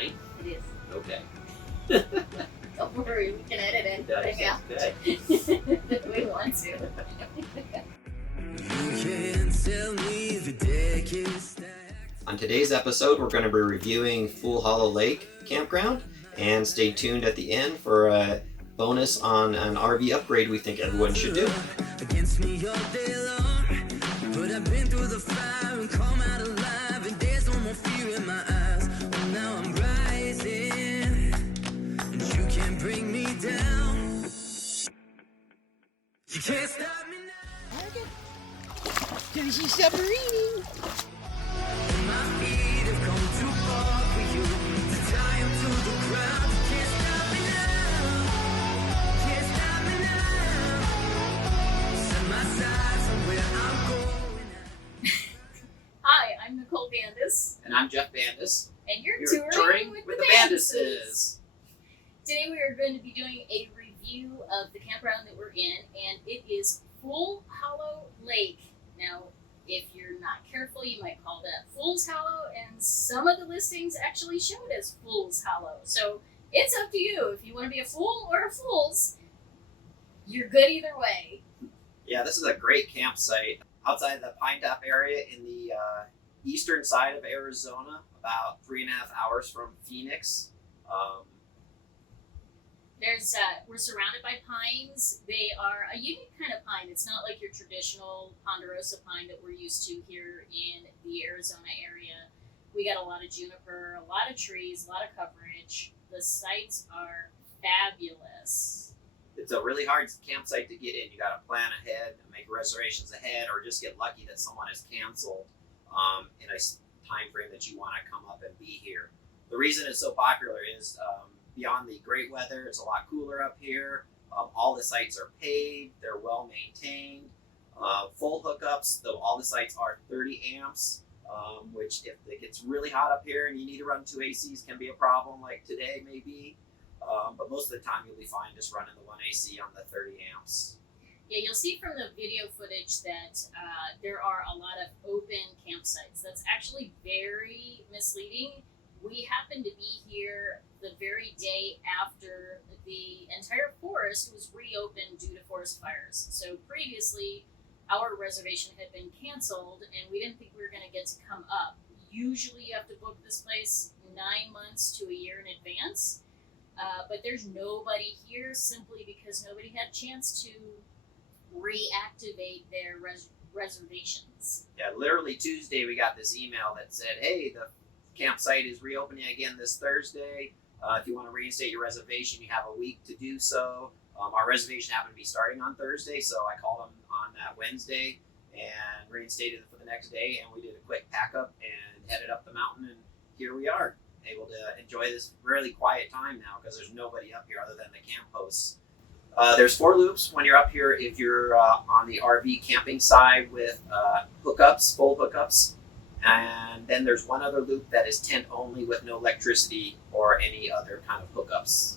right? It is. Okay. Don't worry, we can edit anything out. Okay. If we want to. On today's episode, we're going to be reviewing Fool Hollow Lake Campground, and stay tuned at the end for a bonus on an RV upgrade we think everyone should do. Against me all day long, but I've been through the fire and come out alive, and there's no more fear in my eyes. Oh, now I'm rising, and you can't bring me down. You can't stop me now. Because she's submarine. My feet have come too far for you to tie 'em to the ground. You can't stop me now. Can't stop me now. Set my sights on where I'm going now. Hi, I'm Nicole Bandis, And I'm Jeff Bandis. and you're You're touring with the Bandises. Bandises. Today we are going to be doing a review of the campground that we're in, and it is Fool Hollow Lake. Now, if you're not careful, you might call that Fool's Hollow, and some of the listings actually show it as Fool's Hollow. So it's up to you. If you want to be a fool or a fool's, you're good either way. Yeah, this is a great campsite outside the Pinetop area in the eastern side of Arizona, about 3.5 hours from Phoenix. We're surrounded by pines. They are a unique kind of pine. It's not like your traditional ponderosa pine that we're used to here in the Arizona area. We got a lot of juniper, a lot of trees, a lot of coverage. The sites are fabulous. It's a really hard campsite to get in. You got to plan ahead, make reservations ahead, or just get lucky that someone has canceled in a time frame that you want to come up and be here. The reason it's so popular is beyond the great weather, it's a lot cooler up here. All the sites are paved, they're well maintained, full hookups, though all the sites are 30 amps, which if it gets really hot up here and you need to run 2 ACs can be a problem, like today maybe. But most of the time you'll be fine just running the 1 AC on the 30 amps. Yeah, you'll see from the video footage that there are a lot of open campsites. That's actually very misleading. We happened to be here the very day after the entire forest was reopened due to forest fires. So previously, our reservation had been canceled, and we didn't think we were going to get to come up. Usually, you have to book this place 9 months to a year in advance, but there's nobody here simply because nobody had a chance to reactivate their reservations. Yeah, literally Tuesday we got this email that said, hey, the campsite is reopening again this Thursday. If you want to reinstate your reservation, you have a week to do so. Our reservation happened to be starting on Thursday, so I called them on that Wednesday and reinstated it for the next day, and we did a quick pack up and headed up the mountain, and here we are, able to enjoy this really quiet time now because there's nobody up here other than the camp hosts. There's 4 loops when you're up here if you're on the RV camping side with hookups, full hookups. And then there's one other loop that is tent only with no electricity or any other kind of hookups.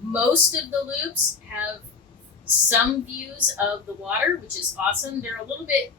Most of the loops have some views of the water, which is awesome. They're a little bit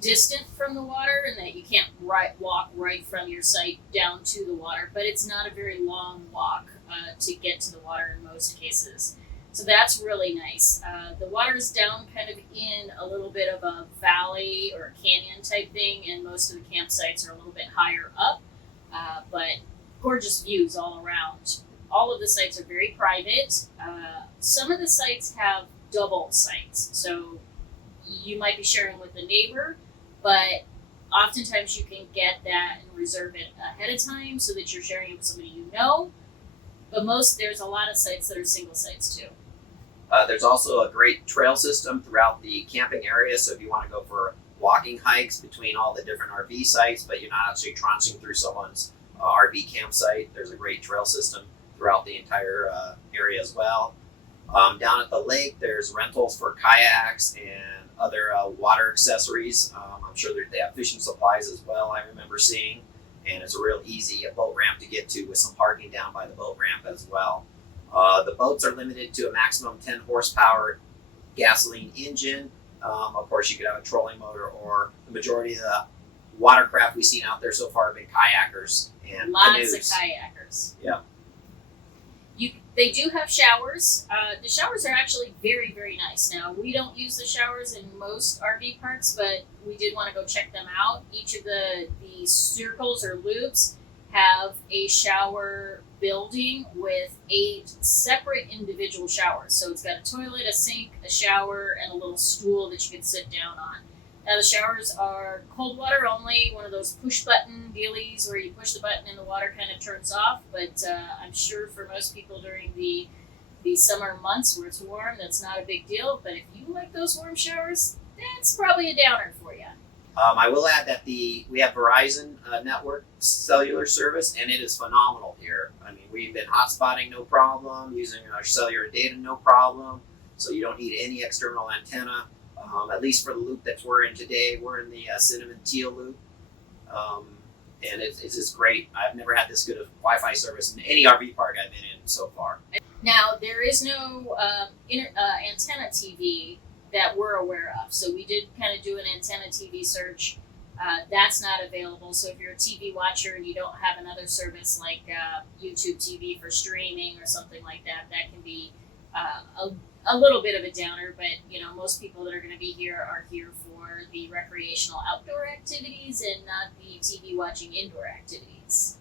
distant from the water in that you can't walk right from your site down to the water, but it's not a very long walk to get to the water in most cases. So that's really nice. The water is down kind of in a little bit of a valley or a canyon type thing, and most of the campsites are a little bit higher up, but gorgeous views all around. All of the sites are very private. Some of the sites have double sites, so you might be sharing with a neighbor, but oftentimes you can get that and reserve it ahead of time so that you're sharing it with somebody you know. But there's a lot of sites that are single sites too. There's also a great trail system throughout the camping area, so if you want to go for walking hikes between all the different RV sites, but you're not actually trouncing through someone's RV campsite, there's a great trail system throughout the entire area as well. Down at the lake, there's rentals for kayaks and other water accessories. I'm sure that they have fishing supplies as well, I remember seeing, and it's a real easy boat ramp to get to with some parking down by the boat ramp as well. The boats are limited to a maximum 10 horsepower gasoline engine. Of course, you could have a trolling motor, or the majority of the watercraft we've seen out there so far have been kayakers and Lots canoes. of kayakers. Yeah. They do have showers. The showers are actually very, very nice. Now, we don't use the showers in most RV parks, but we did want to go check them out. Each of the circles or loops have a shower building with 8 separate individual showers. So it's got a toilet, a sink, a shower, and a little stool that you can sit down on. Now the showers are cold water only, one of those push button dealies where you push the button and the water kind of turns off. But I'm sure for most people during the summer months where it's warm, that's not a big deal. But if you like those warm showers, that's probably a downer for you. I will add that we have Verizon network cellular service, and it is phenomenal here. I mean, we've been hotspotting no problem, using our cellular data no problem, so you don't need any external antenna. At least for the loop that we're in today, we're in the cinnamon teal loop, and it's just great. I've never had this good of Wi-Fi service in any RV park I've been in so far. Now there is no antenna TV that we're aware of, so we did kind of do an antenna TV search. That's not available. So if you're a TV watcher and you don't have another service like YouTube TV for streaming or something like that, that can be a little bit of a downer. But you know, most people that are going to be here are here for the recreational outdoor activities and not the TV watching indoor activities.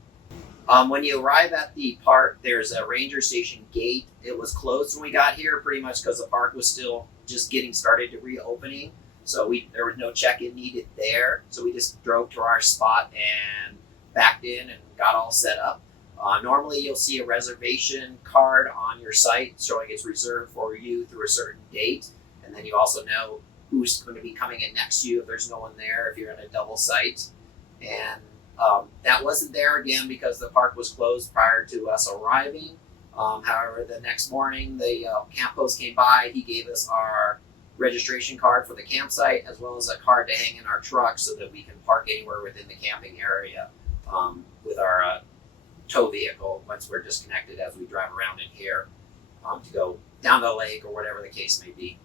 When you arrive at the park, there's a ranger station gate. It was closed when we got here, pretty much because the park was still just getting started to reopening. So there was no check-in needed there. So we just drove to our spot and backed in and got all set up. Normally you'll see a reservation card on your site showing it's reserved for you through a certain date. And then you also know who's going to be coming in next to you if there's no one there, if you're in a double site. And that wasn't there again because the park was closed prior to us arriving. However, the next morning, the camp host came by. He gave us our registration card for the campsite as well as a card to hang in our truck so that we can park anywhere within the camping area with our tow vehicle once we're disconnected as we drive around in here to go down the lake or whatever the case may be.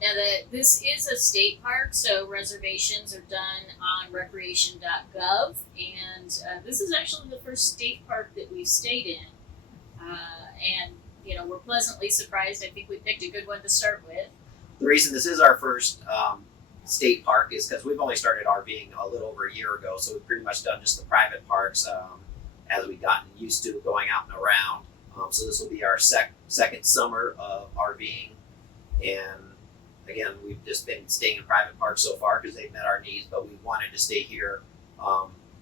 Now, this is a state park, so reservations are done on recreation.gov, and this is actually the first state park that we've stayed in. And, you know, we're pleasantly surprised. I think we picked a good one to start with. The reason this is our first state park is because we've only started RVing a little over a year ago, so we've pretty much done just the private parks as we've gotten used to going out and around. So this will be our second summer of RVing, and again, we've just been staying in private parks so far because they've met our needs, but we wanted to stay here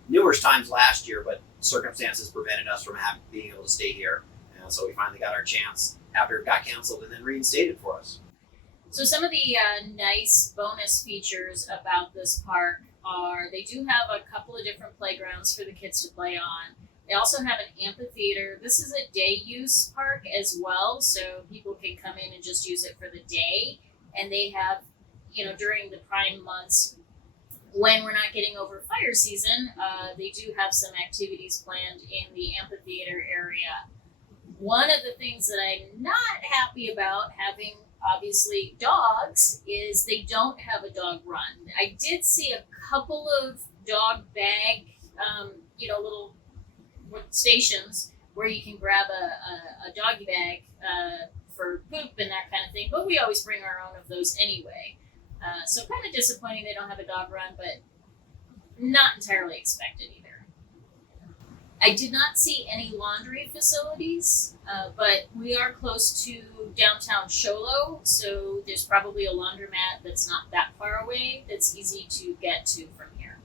numerous times last year, but circumstances prevented us from being able to stay here. And so we finally got our chance after it got canceled and then reinstated for us. So some of the nice bonus features about this park are they do have a couple of different playgrounds for the kids to play on. They also have an amphitheater. This is a day use park as well, so people can come in and just use it for the day. And they have, you know, during the prime months when we're not getting over fire season, they do have some activities planned in the amphitheater area. One of the things that I'm not happy about having, obviously, dogs is they don't have a dog run. I did see a couple of dog bag, little stations where you can grab a doggy bag for poop and that kind of thing, but we always bring our own of those anyway. So kind of disappointing they don't have a dog run, but not entirely expected either. I did not see any laundry facilities, but we are close to downtown Show Low, so there's probably a laundromat that's not that far away that's easy to get to from here.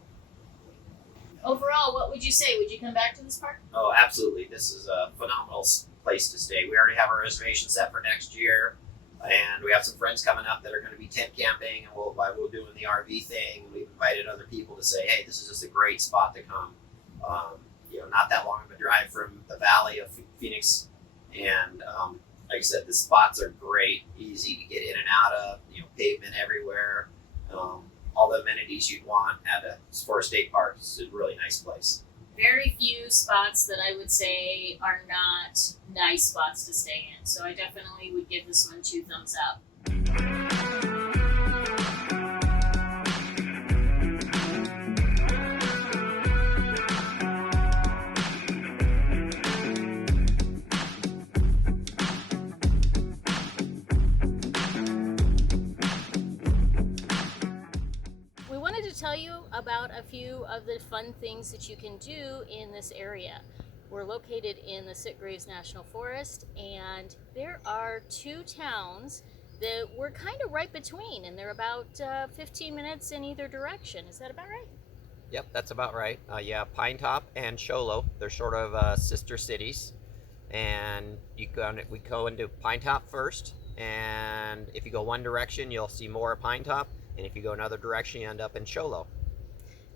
Overall, what would you say? Would you come back to this park? Oh, absolutely. This is a phenomenal place to stay. We already have our reservation set for next year, and we have some friends coming up that are going to be tent camping, and while we're doing the RV thing, we've invited other people to say, hey, this is just a great spot to come. Not that long of a drive from the valley of Phoenix, and like I said, the spots are great, easy to get in and out of, pavement everywhere, all the amenities you'd want for a state park. It's a really nice place. Very few spots that I would say are not nice spots to stay in, so I definitely would give this one 2 thumbs up. about a few of the fun things that you can do in this area. We're located in the Sitgreaves National Forest, and there are 2 towns that we're kind of right between, and they're about 15 minutes in either direction. Is that about right? Yep, that's about right. Yeah, Pinetop and Show Low, they're sort of sister cities. And we go into Pinetop first, and if you go one direction, you'll see more of Pinetop, and if you go another direction, you end up in Show Low.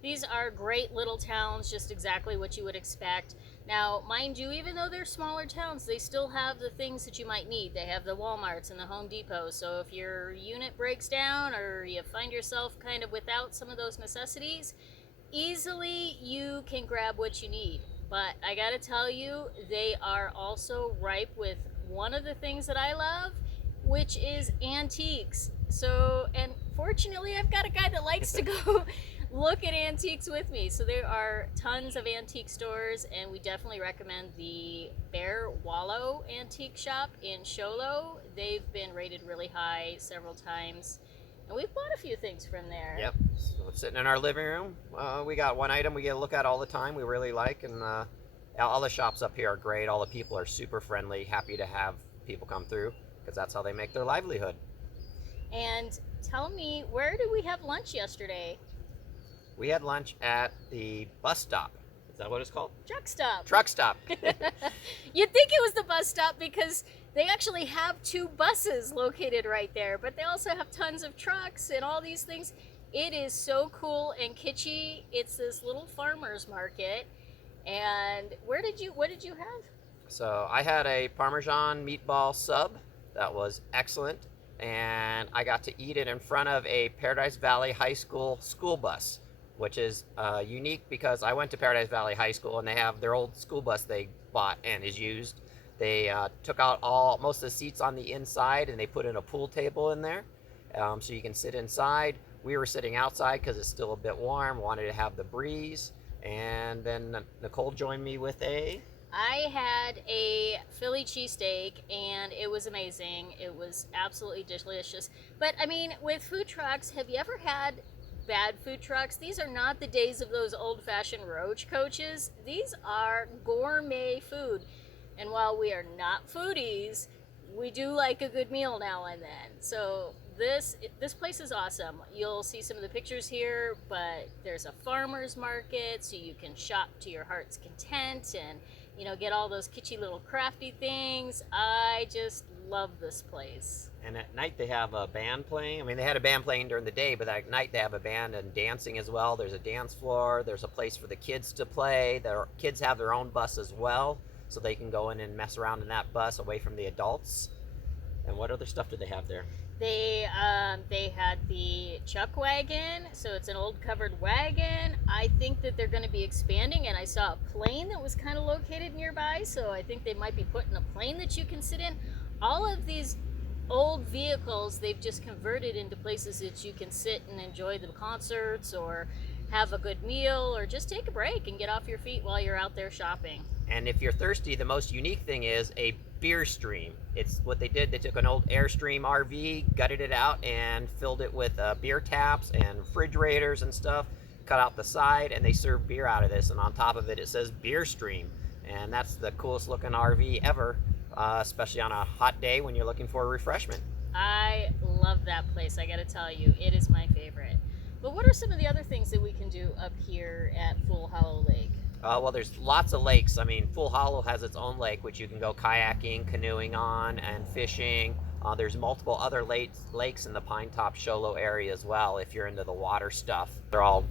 These are great little towns, just exactly what you would expect. Now, mind you, even though they're smaller towns, they still have the things that you might need. They have the Walmarts and the Home Depots, so if your unit breaks down or you find yourself kind of without some of those necessities, easily you can grab what you need. But I gotta tell you, they are also ripe with one of the things that I love, which is antiques. So, and fortunately, I've got a guy that likes to go look at antiques with me. So there are tons of antique stores, and we definitely recommend the Bear Wallow Antique Shop in Show Low. They've been rated really high several times, and we've bought a few things from there. Yep, so it's sitting in our living room. We got one item we get to look at all the time we really like, and all the shops up here are great. All the people are super friendly, happy to have people come through, because that's how they make their livelihood. And tell me, where did we have lunch yesterday? We had lunch at the bus stop. Is that what it's called? Truck stop. Truck stop. You'd think it was the bus stop because they actually have 2 buses located right there, but they also have tons of trucks and all these things. It is so cool and kitschy. It's this little farmer's market. And what did you have? So I had a Parmesan meatball sub that was excellent, and I got to eat it in front of a Paradise Valley High School school bus, which is unique because I went to Paradise Valley High School, and they have their old school bus they bought and is used. They took out most of the seats on the inside, and they put in a pool table in there, so you can sit inside. We were sitting outside because it's still a bit warm, wanted to have the breeze, and then Nicole joined me with I had a Philly cheesesteak, and it was amazing. It was absolutely delicious. But I mean, with food trucks, have you ever had bad food trucks? These are not the days of those old-fashioned roach coaches. These are gourmet food. And while we are not foodies, we do like a good meal now and then. So this place is awesome. You'll see some of the pictures here, but there's a farmer's market, so you can shop to your heart's content and, you know, get all those kitschy little crafty things. I just love this place. And at night they have a band playing. I mean, they had a band playing during the day, but at night they have a band and dancing as well. There's a dance floor. There's a place for the kids to play. Their kids have their own bus as well, so they can go in and mess around in that bus away from the adults. And what other stuff do they have there? They had the chuck wagon, so it's an old covered wagon. I think that they're going to be expanding, and I saw a plane that was kind of located nearby, so I think they might be putting a plane that you can sit in. All of these old vehicles they've just converted into places that you can sit and enjoy the concerts or have a good meal or just take a break and get off your feet while you're out there shopping. And if you're thirsty, the most unique thing is a beer stream. It's what they did. They took an old Airstream RV, gutted it out, and filled it with beer taps and refrigerators and stuff, cut out the side, and they serve beer out of this. And on top of it, it says Beer Stream. And that's the coolest looking RV ever, especially on a hot day when you're looking for a refreshment. I love that place, I gotta tell you. It is my favorite. But what are some of the other things that we can do up here at Fool Hollow Lake? Well, there's lots of lakes. I mean, Fool Hollow has its own lake, which you can go kayaking, canoeing on, and fishing. There's multiple other lakes in the Pinetop Show Low area as well, if you're into the water stuff. They're all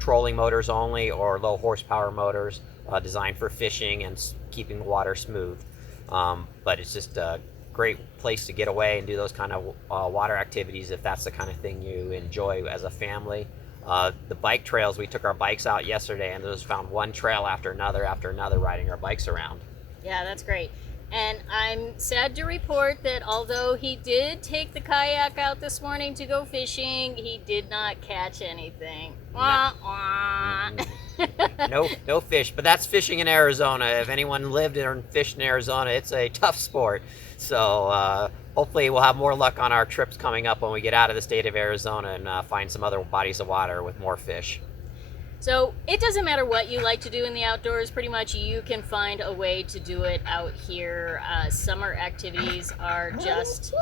trolling motors only, or low horsepower motors, designed for fishing and keeping the water smooth. But it's just a great place to get away and do those kind of water activities if that's the kind of thing you enjoy as a family. The bike trails, we took our bikes out yesterday and just found one trail after another riding our bikes around. Yeah, that's great. And I'm sad to report that although he did take the kayak out this morning to go fishing, he did not catch anything. Wah, wah. No fish, but that's fishing in Arizona. If anyone lived and fished in Arizona, it's a tough sport. So hopefully we'll have more luck on our trips coming up when we get out of the state of Arizona and find some other bodies of water with more fish. So it doesn't matter what you like to do in the outdoors, pretty much you can find a way to do it out here. Summer activities are just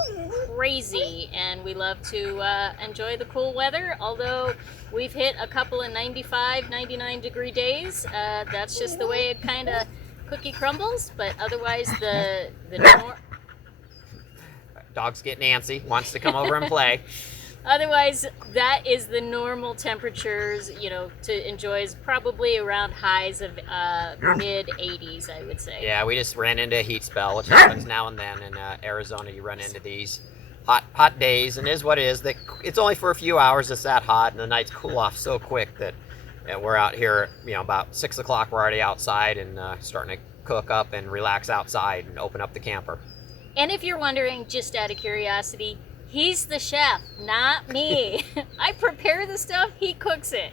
crazy, and we love to enjoy the cool weather. Although we've hit a couple of 95, 99 degree days, that's just the way it kind of cookie crumbles. But otherwise, Dog's getting antsy, wants to come over and play. Otherwise, that is the normal temperatures, to enjoy is probably around highs of mid 80s, I would say. Yeah, we just ran into a heat spell, which happens now and then in Arizona. You run into these hot days, and it is what it is. It's only for a few hours it's that hot, and the nights cool off so quick that we're out here, about 6 o'clock, we're already outside and starting to cook up and relax outside and open up the camper. And if you're wondering, just out of curiosity, he's the chef, not me. I prepare the stuff, he cooks it.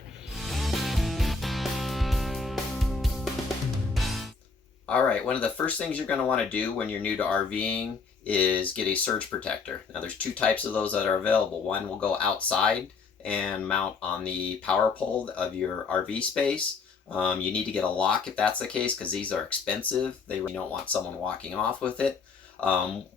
All right, one of the first things you're going to want to do when you're new to RVing is get a surge protector. Now there's two types of those that are available. One will go outside and mount on the power pole of your RV space. You need to get a lock if that's the case, because these are expensive. You don't want someone walking off with it.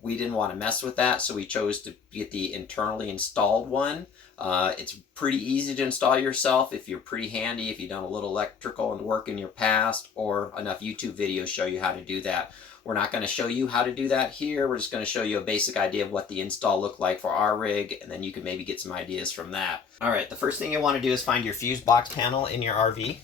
We didn't want to mess with that, so we chose to get the internally installed one. It's pretty easy to install yourself if you're pretty handy, if you've done a little electrical and work in your past, or enough YouTube videos show you how to do that. We're not going to show you how to do that here. We're just going to show you a basic idea of what the install looked like for our rig, and then you can maybe get some ideas from that. All right, the first thing you want to do is find your fuse box panel in your RV.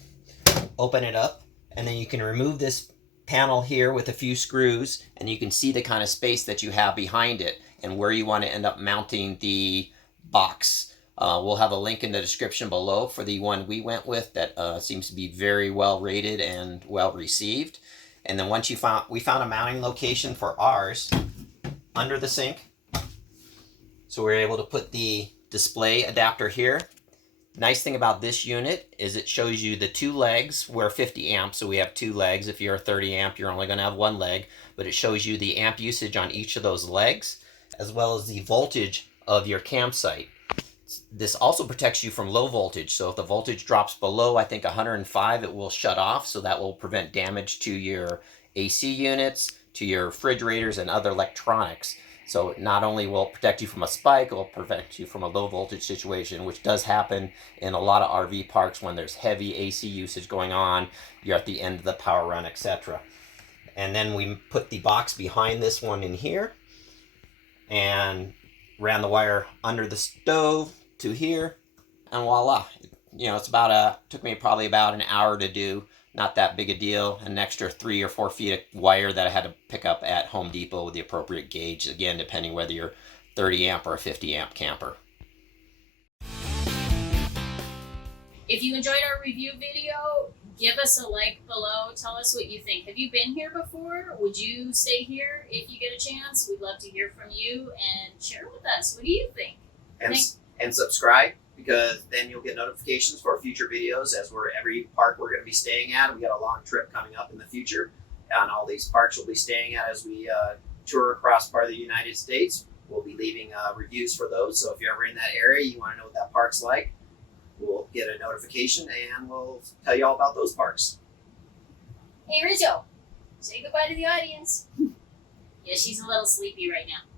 Open it up, and then you can remove this panel here with a few screws, and you can see the kind of space that you have behind it and where you want to end up mounting the box. We'll have a link in the description below for the one we went with that seems to be very well rated and well received. And then once we found a mounting location for ours under the sink, so we're able to put the display adapter here. Nice thing about this unit is it shows you the two legs. We're 50 amps, so we have two legs. If you're a 30 amp, you're only going to have one leg, but it shows you the amp usage on each of those legs, as well as the voltage of your campsite. This also protects you from low voltage, so if the voltage drops below, I think 105, it will shut off, so that will prevent damage to your AC units, to your refrigerators, and other electronics. So not only will it protect you from a spike, it will prevent you from a low voltage situation, which does happen in a lot of RV parks when there's heavy AC usage going on, you're at the end of the power run, etc. And then we put the box behind this one in here and ran the wire under the stove to here, and voila. Took me probably about an hour to do. Not that big a deal. An extra 3 or 4 feet of wire that I had to pick up at Home Depot with the appropriate gauge, again, depending whether you're 30 amp or a 50 amp camper. If you enjoyed our review video, give us a like below. Tell us what you think. Have you been here before? Would you stay here if you get a chance? We'd love to hear from you and share with us. What do you think? And subscribe, because then you'll get notifications for future videos as every park we're going to be staying at. We got a long trip coming up in the future, and all these parks we'll be staying at as we tour across part of the United States. We'll be leaving reviews for those, so if you're ever in that area, you want to know what that park's like, we'll get a notification and we'll tell you all about those parks. Hey Rizzo, say goodbye to the audience. Yeah, she's a little sleepy right now.